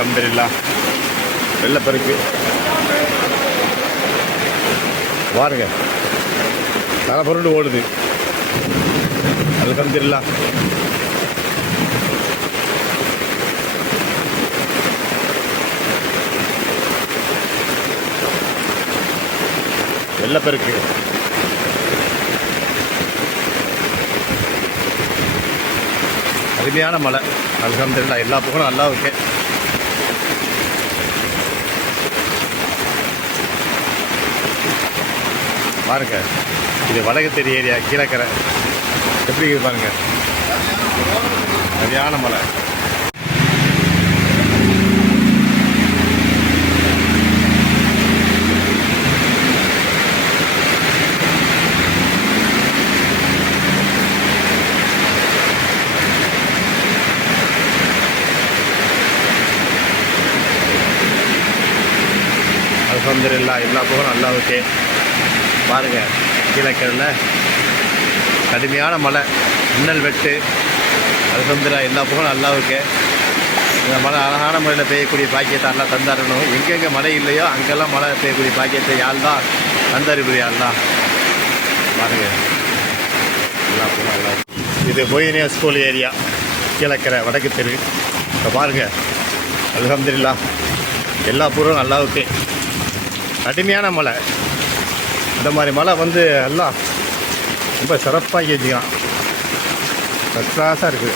அலமதுல்லா. வெள்ளப்பெருக்கு பாருங்க தலை பொருண்டு ஓடுது. அலமதுல்லா. வெள்ளப்பெருக்கு அருமையான மலை அல்ஹம்துலில்லா எல்லா புகழும் நல்லா இருக்கேன் பாருங்க. இது வடகத்தேரி ஏரியா கீழக்கரை. எப்படி இருக்குது பாருங்க. சரியான மலை அலமதுல்லா எல்லா புகழும் அல்லாவுக்கே. பாருங்க கீழக்கரையில் கடுமையான மழை மின்னல் வெட்டு. அல்ஹம்துலில்லா எல்லா புகழும் நல்லாவுக்கு இந்த மழை அழகான முறையில் பெய்யக்கூடிய பாக்கியத்தை அல்லா தந்தாரணும் எங்கெங்கே மழை இல்லையோ அங்கெல்லாம் மழை பெய்யக்கூடிய பாக்கியத்தை யாழ் தான் தந்தறிவு யாழ் தான். பாருங்க. எல்லா புகழும் நல்லா இது போயினியா ஸ்கூல் ஏரியா கீழக்கரை வடக்கு தெரு. இப்போ பாருங்க. அல்ஹம்துலில்லா எல்லா பூர்வம் நல்லாவுக்கு கடுமையான மழை. இந்த மாதிரி மழை வந்து எல்லாம் ரொம்ப சிறப்பாக கேஜிக்கான் ஃபஸ்ட் இருக்குது.